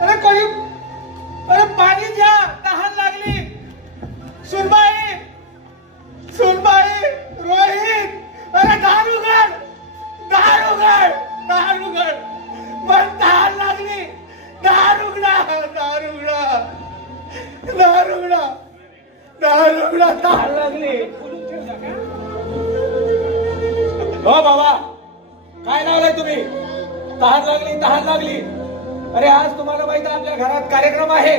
अरे कोणी, अरे पाणी द्या, तहान लागली. सुनबाई, सुनबाई, रोहित, अरे दार उघड, दार उघड, दार उघड, मला तहान लागली. दार उघडा, दार उघडा, दार उघडा, दार उघडा, तहान लागली. हो बाबा, काय लावलंय तुम्ही? तहान लागली, तहान लागली. अरे आज तुम्हाला माहित आहे आपल्या घरात कार्यक्रम आहे.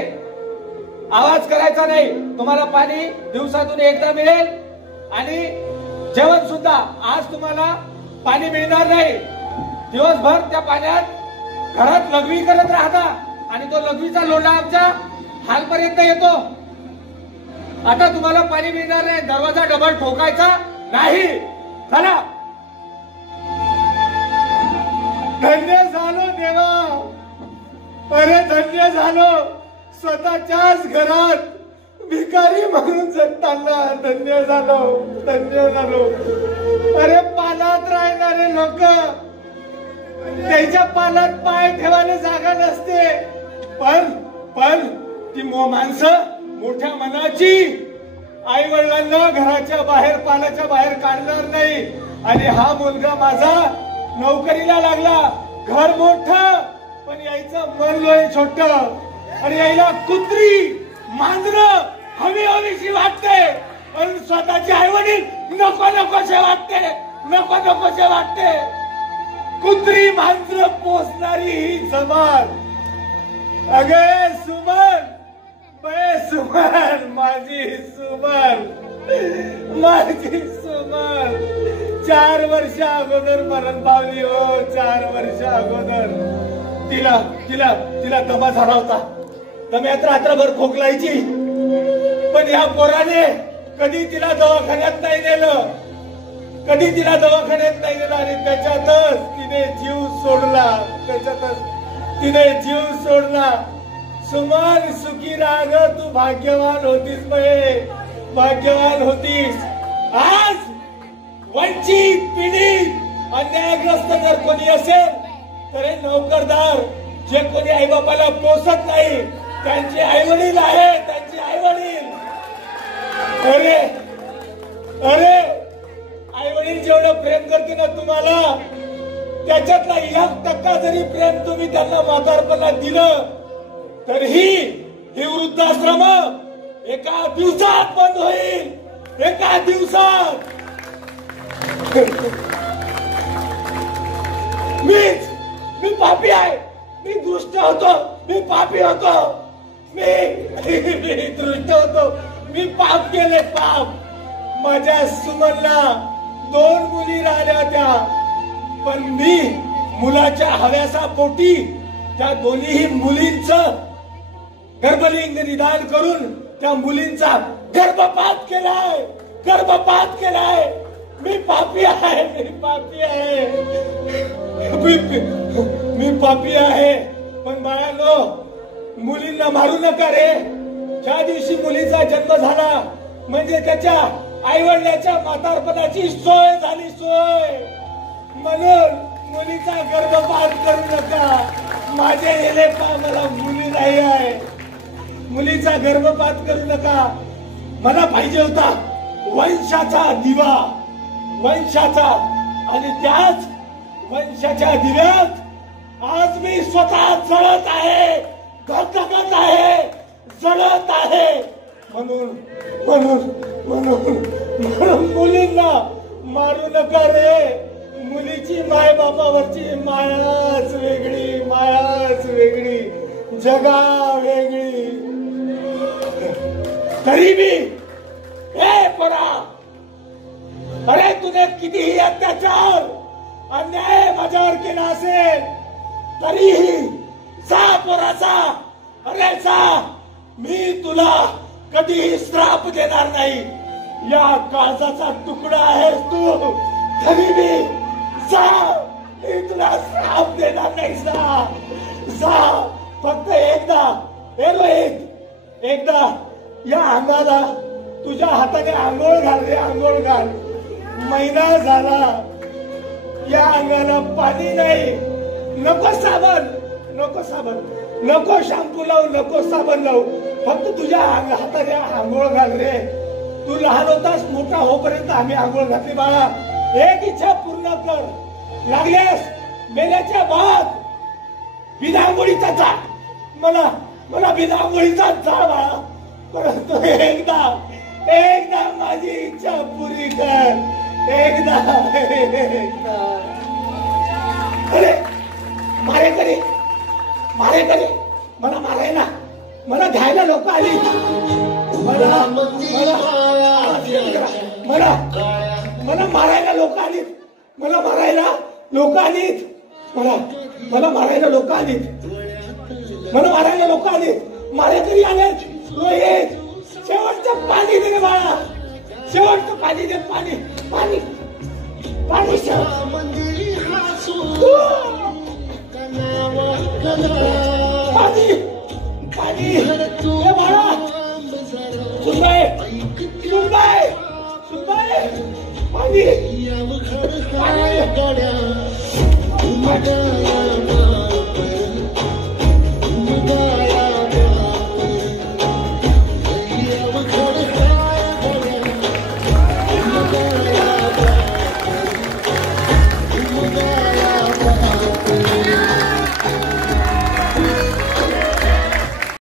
आवाज करायचा नाही. तुम्हाला पाणी दिवसातून एकदा मिळेल आणि जेवण सुद्धा. आज तुम्हाला पाणी मिळणार नाही. दिवसभर त्या पाण्यात घरात लघवी करत राहता आणि तो लघवीचा लोंढा आमच्या हालपर्यंत येतो. आता तुम्हाला पाणी मिळणार नाही. दरवाजा डबल ठोकायचा नाही. चला. धन्य झालो देवा, अरे धन्य झालो. स्वतःच्याच घरात भिकारी म्हणून जगताना धन्य झालो, धन्य झालो. अरे पालात राहणारे लोक, त्याच्या पालात पाय ठेवायला जागा नसते. पण ती माणसं मोठ्या मनाची आई वडिलांना घराच्या बाहेर, पालाच्या बाहेर काढणार नाही. आणि हा मुलगा माझा नोकरीला लागला. घर मोठं पण यायचं मन लोय छोट. आणि यायला कुत्री मांजर हवी हवीशी वाटते आणि स्वतःचे आई वडील नको नकोसे वाटते, नको नकोसे वाटते. कुत्री मांजर पोसणारी ही जमात. अगे सुमन, बे सुमन, माझी सुमन, माझी सुमन 4 वर्ष अगोदर मरण पावली. हो 4 वर्ष अगोदर. तिला तिला तिला दमा झाला होता. दम्यात रात्रभर खोकलायची. पण या पोराने कधी तिला दवाखान्यात नाही नेलं, कधी तिला दवाखान्यात नाही नेलं. आणि त्याच्यातच तिने जीव सोडला, त्याच्यातच तिने जीव सोडला. सुमन सुखी राग, तू भाग्यवान होतीस बे, भाग्यवान होतीस. आज वंचित, पीडित, अन्यायग्रस्त जर कोणी असेल तर हे नोकरदार, जे कोणी आई बापाला पोसत नाही, त्यांचे आई वडील आहे, त्यांचे आई वडील. अरे अरे आई वडील जेवढं प्रेम करते ना तुम्हाला, त्याच्यातला 1% जरी प्रेम तुम्ही त्यांना म्हातारपणात दिलं तरीही हे वृद्धाश्रम एका दिवसात बंद होईल, एका दिवसात. मी पापी आहे, मी दुष्ट होतो, मी पापी होतो, मी दृष्ट होतो, मी पाप केले, पाप. माझ्या सुमनला 2 मुली राहिल्या होत्या. पण मी मुलाच्या हव्यासा पोटी त्या दोन्ही मुलींचं गर्भलिंग निदान करून त्या मुलींचा गर्भपात केलाय, गर्भपात केलाय. मी पापी आहे, मी पापी आहे, मी पापी आहे. पण बाळांनो, मुलींना मारू नका रे. ज्या दिवशी मुलीचा जन्म झाला म्हणजे त्याच्या आई वडिलांच्या म्हातारपणाची सोय झाली, सोय. म्हणून मुलीचा गर्भपात करू नका. माझे गेले का मला मुली नाही आहे, मुलीचा गर्भपात करू नका. मला पाहिजे होता वंशाचा दिवा, वंशाचा. आणि त्याच वंशाच्या दिव्यात आज मी स्वतः जळत आहे, धगधगत आहे, जळत आहे. म्हणून म्हणून म्हणून म्हणून मुलींना मारू नका रे. मुलीची माय बापावरची मायाच वेगळी, मायाच वेगळी, जगा वेगळी. तरी भी हे पोरा, अरे तुझे कितीही अत्याचार अन्याय माझ्यावर केला असेल तरीही जा पोराचा, अरे जा. मी तुला कधीही श्राप देणार नाही. या काळजाचा तुकडा आहेस तू, तरी मी जा. मी तुला श्राप देणार नाही. जा जा. फक्त एकदा, हे रोहित, एकदा या अंगाला तुझ्या हाताने आंघोळ घाल रे, आंघोळ घाल. महिना झाला या अंगाला पाणी नाही. नको साबण, नको साबण. नको शॅम्पू लावू, नको साबण लावू, फक्त तुझ्या हाताने आंघोळ घाल रे. तू लहान होतास, मोठा होपर्यंत आम्ही आंघोळ घातली बाळा. एक इच्छा पूर्ण कर. लागल्यास मेल्याच्या बाद बिना आंघोळीचा जा. मला बिना आंघोळीचा जा बाळा. परंतु एकदा माझी इच्छा पुरी कर. एकदा. अरे मारेकरी मला मारायला, मला घ्यायला लोक आली. मला मारायला लोक आलीत. मला मारायला लोक आलीत. मला मारायला लोक आलीत. मारेकरी आलेत. रोहित, शेवटचं पाणी दे बाळा. शेवटचं पाणी दे. पाणी पाणी